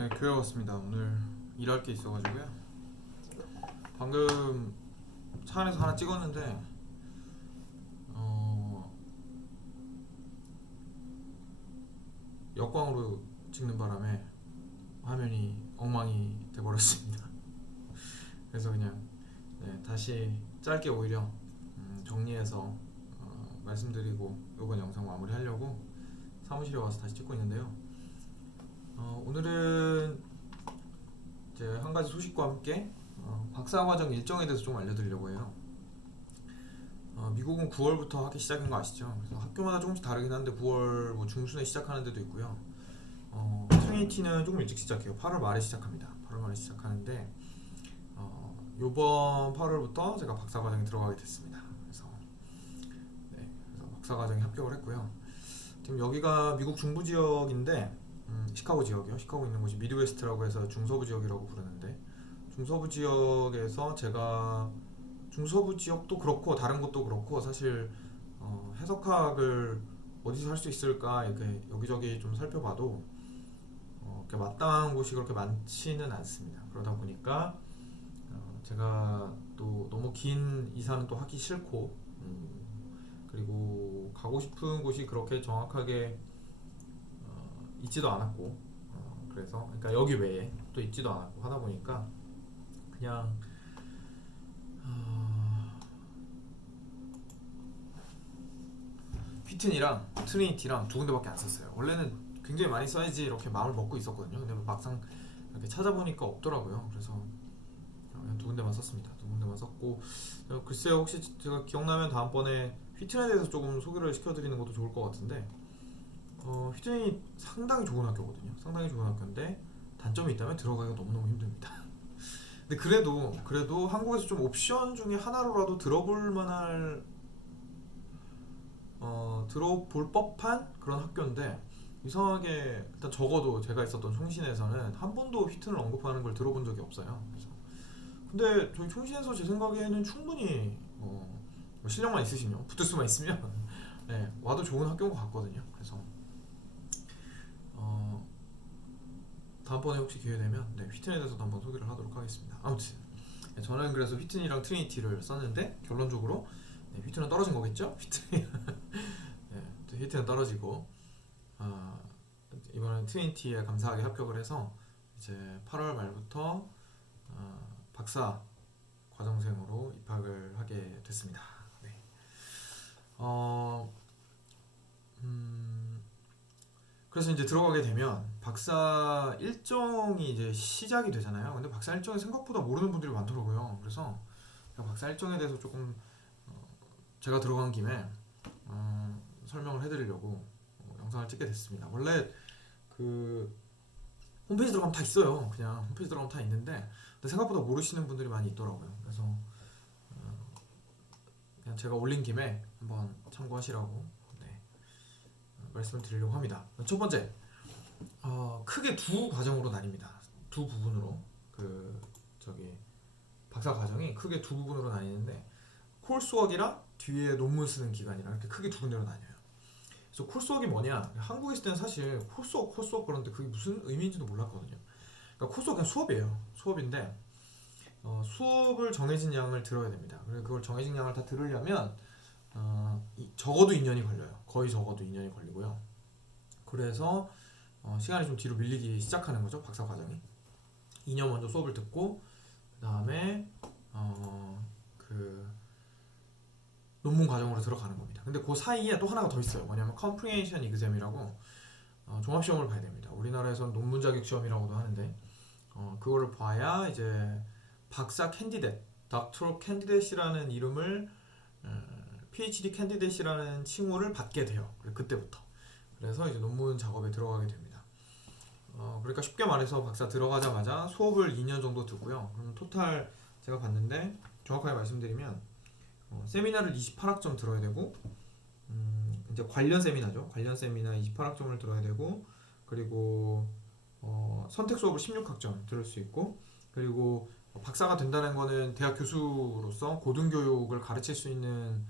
네, 교회 왔습니다. 오늘 일할 게 있어가지고요. 방금 차 안에서 하나 찍었는데 어, 역광으로 찍는 바람에 화면이 엉망이 돼버렸습니다. 그래서 그냥 다시 짧게 오히려 정리해서 말씀드리고 이번 영상 마무리하려고 사무실에 와서 다시 찍고 있는데요. 오늘은 이제 한 가지 소식과 함께 박사과정 일정에 대해서 좀 알려드리려고 해요. 미국은 9월부터 학기 시작인 거 아시죠? 그래서 학교마다 조금씩 다르긴 한데 9월 뭐 중순에 시작하는 데도 있고요. 트리니티는 조금 일찍 시작해요. 8월 말에 시작합니다. 8월 말에 시작하는데 요번 8월부터 제가 박사과정에 들어가게 됐습니다. 그래서 박사과정에 합격을 했고요. 지금 여기가 미국 중부 지역인데 시카고 지역이요. 시카고 있는 곳이 미드웨스트라고 해서 중서부 지역이라고 부르는데, 중서부 지역에서 제가 중서부 지역도 그렇고 다른 곳도 그렇고 사실 해석학을 어디서 할 수 있을까 이렇게 여기저기 좀 살펴봐도 이렇게 마땅한 곳이 그렇게 많지는 않습니다. 그러다 보니까 제가 또 너무 긴 이사는 또 하기 싫고, 그리고 가고 싶은 곳이 그렇게 정확하게 있지도 않았고, 그래서 그러니까 여기 외에 또 있지도 않았고 하다 보니까 그냥 휘튼이랑 트리니티랑 두 군데밖에 안 썼어요. 원래는 굉장히 많이 써야지 이렇게 마음을 먹고 있었거든요. 근데 막상 이렇게 찾아보니까 없더라고요. 그래서 그냥 두 군데만 썼습니다. 두 군데만 썼고, 글쎄요, 혹시 제가 기억나면 다음번에 휘튼에 대해서 조금 소개를 시켜드리는 것도 좋을 것 같은데, 휘튼이 상당히 좋은 학교거든요. 상당히 좋은 학교인데 단점이 있다면 들어가기가 너무너무 힘듭니다. 근데 그래도 한국에서 좀 옵션 중에 하나로라도 들어볼 만할 들어볼 법한 그런 학교인데, 이상하게 일단 적어도 제가 있었던 총신에서는 한 번도 휘튼을 언급하는 걸 들어본 적이 없어요. 그래서 근데 저희 총신에서 제 생각에는 충분히 뭐 실력만 있으시면, 붙을 수만 있으면 네, 와도 좋은 학교인 것 같거든요. 그래서 다음번에 혹시 기회 되면 휘튼에 대해서도 한번 소개를 하도록 하겠습니다. 아무튼 저는 그래서 휘튼이랑 트리니티를 썼는데 결론적으로 휘튼은 떨어진 거겠죠? 휘튼은 떨어지고 이번엔 트리니티에 감사하게 합격을 해서 이제 8월 말부터 박사 과정생으로 입학을 하게 됐습니다. 네. 그래서 이제 들어가게 되면 박사 일정이 이제 시작이 되잖아요. 근데 박사 일정이 생각보다 모르는 분들이 많더라고요. 그래서 박사 일정에 대해서 조금 제가 들어간 김에 설명을 해드리려고 영상을 찍게 됐습니다. 원래 그 홈페이지 들어가면 다 있어요. 그냥 홈페이지 들어가면 다 있는데, 근데 생각보다 모르시는 분들이 많이 있더라고요. 그래서 그냥 제가 올린 김에 한번 참고하시라고 말씀을 드리려고 합니다. 첫 번째, 크게 두 과정으로 나뉩니다. 두 부분으로 박사 과정이 크게 두 부분으로 나뉘는데, 콜스웍이랑 뒤에 논문 쓰는 기간이랑 이렇게 크게 두 군데로 나뉘어요. 그래서 콜스웍이 뭐냐? 한국에 있을 때는 사실 콜스웍 그런데 그게 무슨 의미인지도 몰랐거든요. 그러니까 콜스웍 그냥 수업이에요. 수업인데 수업을 정해진 양을 들어야 됩니다. 그리고 그걸 정해진 양을 다 들으려면 적어도 2년이 걸려요. 거의 적어도 2년이 걸리고요. 그래서 시간이 좀 뒤로 밀리기 시작하는 거죠. 박사 과정이 2년 먼저 수업을 듣고 그 다음에 논문 과정으로 들어가는 겁니다. 근데 그 사이에 또 하나가 더 있어요. 뭐냐면 컴프리헨션 이그잼이라고 종합시험을 봐야 됩니다. 우리나라에서는 논문 자격 시험이라고도 하는데 그거를 봐야 이제 박사 캔디데트, 닥터럴 캔디데이라는 이름을 PhD 캔디데이라는 칭호를 받게 돼요. 그때부터. 그래서 이제 논문 작업에 들어가게 됩니다. 그러니까 쉽게 말해서 박사 들어가자마자 수업을 2년 정도 듣고요. 그럼 토탈 제가 봤는데 정확하게 말씀드리면 세미나를 28학점 들어야 되고, 이제 관련 세미나죠. 관련 세미나 28학점을 들어야 되고, 그리고 선택 수업을 16학점 들을 수 있고, 그리고 박사가 된다는 거는 대학 교수로서 고등교육을 가르칠 수 있는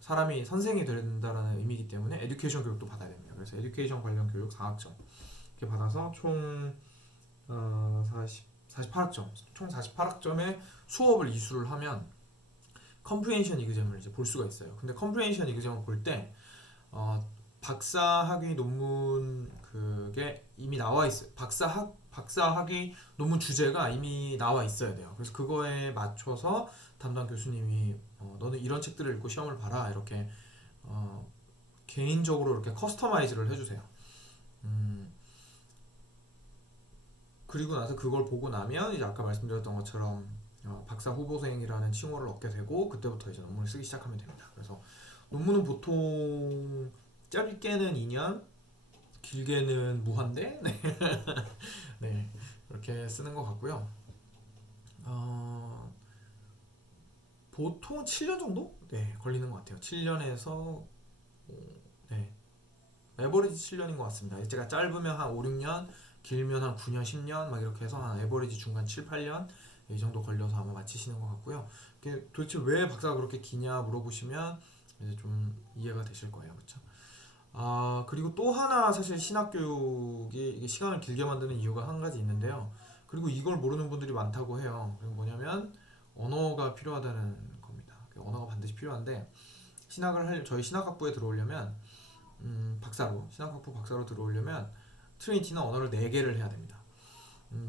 사람이 선생이 된다는 의미이기 때문에 에듀케이션 교육도 받아야 됩니다. 그래서 에듀케이션 관련 교육 4학점 이렇게 받아서 총 48학점, 총 48학점의 수업을 이수를 하면 컴프리헨션 이그잼을 이제 볼 수가 있어요. 근데 컴프리헨션 이그잼을 볼 때 박사학위 논문 그게 이미 나와 있어요. 박사학위 논문 주제가 이미 나와 있어야 돼요. 그래서 그거에 맞춰서 담당 교수님이 너는 이런 책들을 읽고 시험을 봐라 이렇게 개인적으로 이렇게 커스터마이즈를 해주세요. 그리고 나서 그걸 보고 나면 이제 아까 말씀드렸던 것처럼 박사 후보생이라는 칭호를 얻게 되고 그때부터 이제 논문을 쓰기 시작하면 됩니다. 그래서 논문은 보통 짧게는 2년, 길게는 무한대 네. 네, 그렇게 쓰는 것 같고요. 보통 7년 정도? 네, 걸리는 것 같아요. 7년에서 네, 에버리지 7년인 것 같습니다. 제가 짧으면 한 5, 6년, 길면 한 9년, 10년 막 이렇게 해서 한 에버리지 중간 7, 8년 이 정도 걸려서 아마 마치시는 것 같고요. 도대체 왜 박사가 그렇게 기냐 물어보시면 이제 좀 이해가 되실 거예요. 그렇죠? 그리고 또 하나 사실 신학교육이 이게 시간을 길게 만드는 이유가 한 가지 있는데요. 그리고 이걸 모르는 분들이 많다고 해요. 그게 뭐냐면 언어가 필요하다는 겁니다. 언어가 반드시 필요한데 저희 신학학부에 들어오려면 신학학부 박사로 들어오려면 트리니티는 언어를 4개를 해야 됩니다.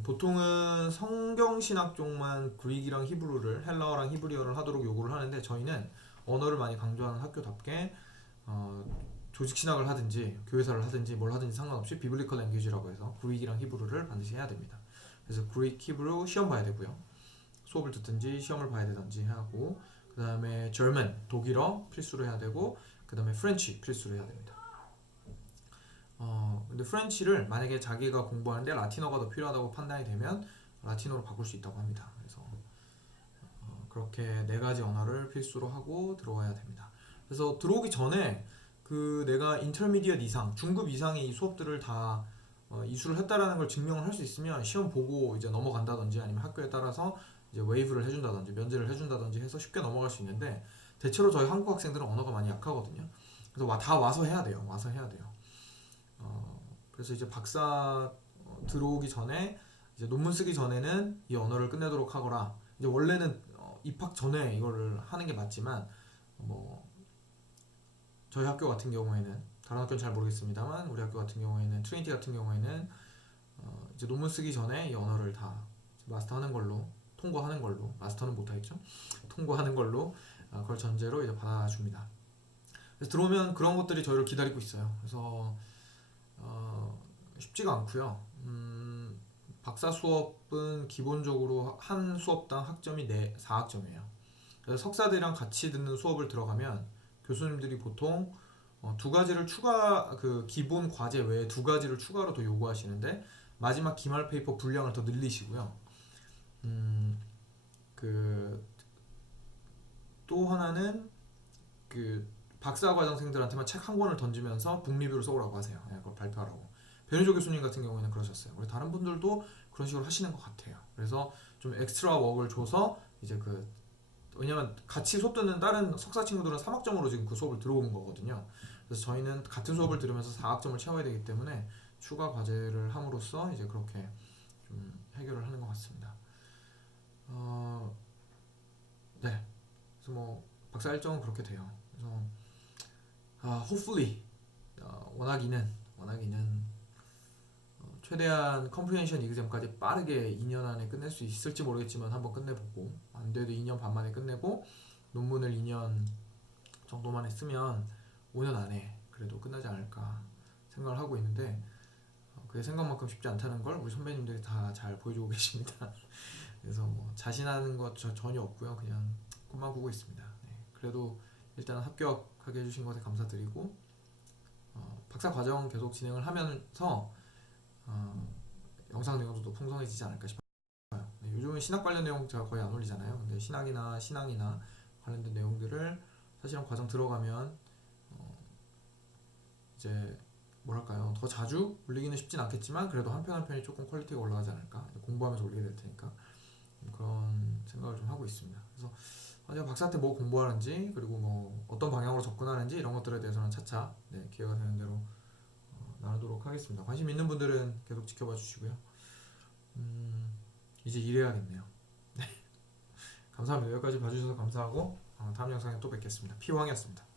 보통은 성경신학 쪽만 그릭이랑 히브리어를 헬라어랑 히브리어를 하도록 요구를 하는데 저희는 언어를 많이 강조하는 학교답게 조직신학을 하든지 교회사를 하든지 뭘 하든지 상관없이 비블리컬 랭귀지라고 해서 그릭이랑 히브리어를 반드시 해야 됩니다. 그래서 그릭, 히브리 시험 봐야 되고요. 수업을 듣든지 시험을 봐야 되든지 하고 그 다음에 German, 독일어 필수로 해야 되고 그 다음에 프렌치 필수로 해야 됩니다. 근데 프렌치를 만약에 자기가 공부하는데 라틴어가 더 필요하다고 판단이 되면 라틴어로 바꿀 수 있다고 합니다. 그래서 그렇게 4가지 언어를 필수로 하고 들어와야 됩니다. 그래서 들어오기 전에 내가 인터미디엇 이상, 중급 이상의 이 수업들을 다 이수를 했다라는 걸 증명을 할 수 있으면 시험 보고 이제 넘어간다든지 아니면 학교에 따라서 이제 웨이브를 해준다든지 면제를 해준다든지 해서 쉽게 넘어갈 수 있는데 대체로 저희 한국 학생들은 언어가 많이 약하거든요. 그래서 다 와서 해야 돼요. 와서 해야 돼요. 그래서 이제 박사 들어오기 전에 이제 논문 쓰기 전에는 이 언어를 끝내도록 하거라. 이제 원래는 입학 전에 이거를 하는 게 맞지만 뭐 저희 학교 같은 경우에는 다른 학교는 잘 모르겠습니다만 우리 학교 같은 경우에는 트리니티 같은 경우에는 이제 논문 쓰기 전에 이 언어를 다 마스터하는 걸로 통과하는 걸로 마스터는 못하겠죠. 통과하는 걸로 그걸 전제로 이제 받아줍니다. 그래서 들어오면 그런 것들이 저희를 기다리고 있어요. 그래서 쉽지가 않고요. 박사 수업은 기본적으로 한 수업당 학점이 4학점이에요. 그래서 석사들이랑 같이 듣는 수업을 들어가면 교수님들이 보통 2가지를 기본 과제 외에 2가지를 추가로 더 요구하시는데 마지막 기말 페이퍼 분량을 더 늘리시고요. 또 하나는 박사 과정생들한테만 책 한 권을 던지면서 북리뷰를 써오라고 하세요. 그걸 발표하라고. 변희조 교수님 같은 경우에는 그러셨어요. 우리 다른 분들도 그런 식으로 하시는 것 같아요. 그래서 좀 엑스트라 웍을 줘서 이제 왜냐면 같이 수업 듣는 다른 석사 친구들은 3학점으로 지금 그 수업을 들어온 거거든요. 그래서 저희는 같은 수업을 들으면서 4학점을 채워야 되기 때문에 추가 과제를 함으로써 이제 그렇게 좀 해결을 하는 것 같습니다. 네. 그래서 뭐 박사 일정은 그렇게 돼요. 그래서 hopefully 원하기는 최대한 컴프리헨션 이그잼까지 빠르게 2년 안에 끝낼 수 있을지 모르겠지만 한번 끝내보고 안 돼도 2년 반 만에 끝내고 논문을 2년 정도만 했으면 5년 안에 그래도 끝나지 않을까 생각을 하고 있는데 그게 생각만큼 쉽지 않다는 걸 우리 선배님들이 다 잘 보여주고 계십니다. 그래서 뭐 자신하는 것 전혀 없고요. 그냥 꿈만 꾸고 있습니다. 네. 그래도 일단 합격하게 해주신 것에 감사드리고 박사 과정 계속 진행을 하면서 영상 내용도 더 풍성해지지 않을까 싶어요. 네, 요즘은 신학 관련 내용 제가 거의 안 올리잖아요. 근데 신학이나 신앙이나 관련된 내용들을 사실은 과정 들어가면 이제 뭐랄까요, 더 자주 올리기는 쉽진 않겠지만 그래도 한 편 한 편이 조금 퀄리티가 올라가지 않을까. 공부하면서 올리게 될 테니까 그런 생각을 좀 하고 있습니다. 그래서 제가 박사 때 뭐 공부하는지 그리고 뭐 어떤 방향으로 접근하는지 이런 것들에 대해서는 차차 기회가 되는 대로 나누도록 하겠습니다. 관심 있는 분들은 계속 지켜봐 주시고요. 이제 일해야겠네요. 감사합니다. 여기까지 봐주셔서 감사하고 다음 영상에 또 뵙겠습니다. 피왕이었습니다.